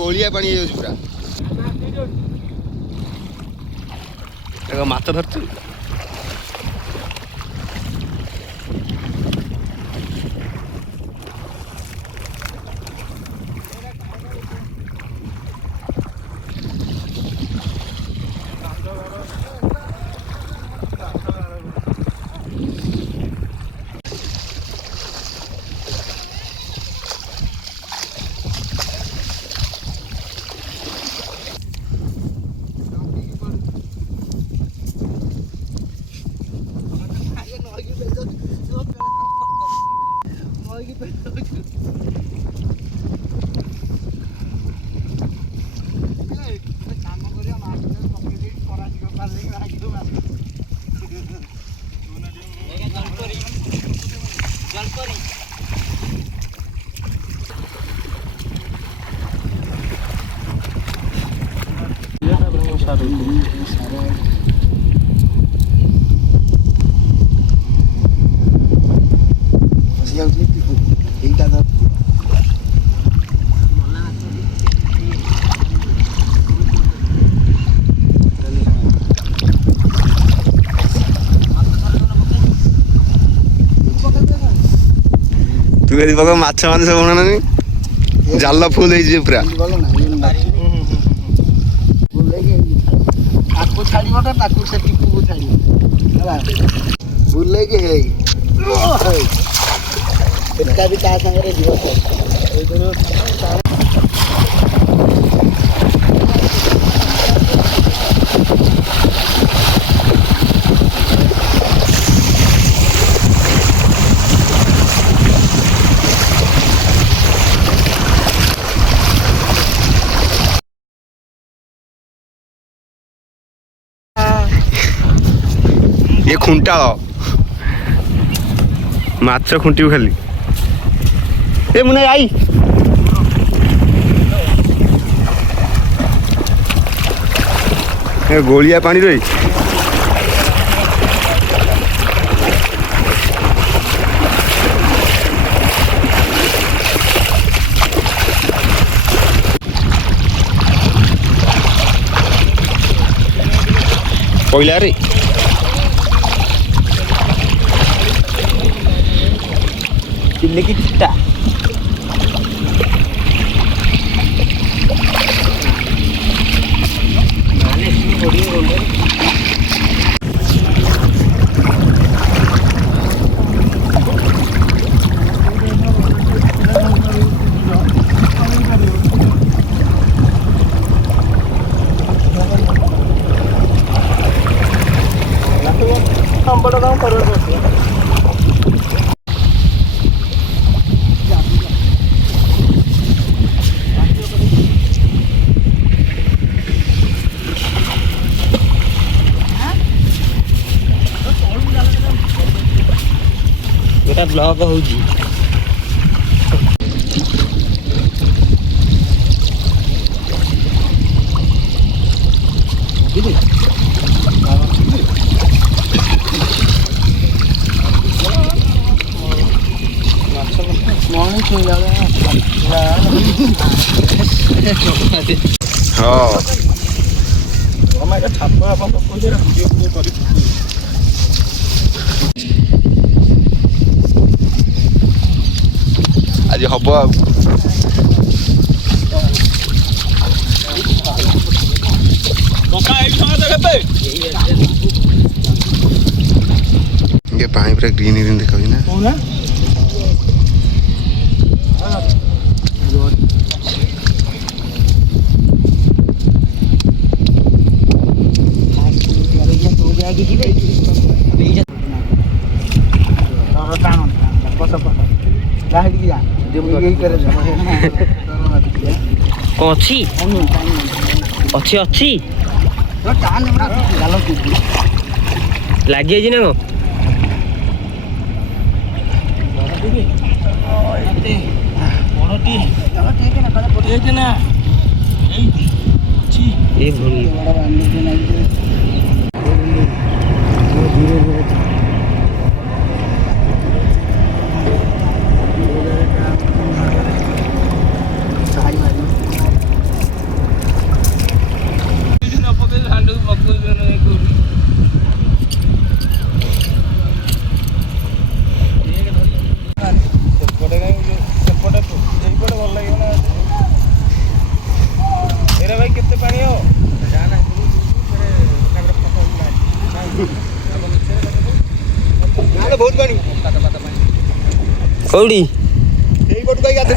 ଗୋଳିଆ ପାଣି ହେଇଯାଉଛି ପୁରା। ମାଛ ଧରୁଛୁ। ତୁ ଯଦି ପକ ମାଛ ମାନେ ସବୁ ନାନି ଜାଲ ଫୁଲ ହେଇଯିବ ପୁରା। ତାକୁ ଛାଡ଼ିବ ନା ତାକୁ ସେ ଟିପୁକୁ ଛାଡ଼ିବ ହେଲା ବୁଲେଇକି ହେଇ ଏକା ବି ତା ସାଙ୍ଗରେ ଯିବ। ये खुंटाଳ ମାଛ ଖୁଣ୍ଟିବୁ ଖାଲି। ଏ ମୁନା ଆଇ ଏ ଗୋଳିଆ ପାଣି ରେ ପଇଲା ରେ ଚିଲିକି ଚିଟା ବ୍ଲକ ହଉଛି। ଆଜି ହବ ଆଉ ये पानी पूरा ग्रीन ग्रीन दिखाई ना ଅଛି ଅଛି ଅଛି ଲାଗି ଯାଇଛି ନା କୋଉଠି ଏଇ ପଟୁ କାଇ ଗାଧେଇ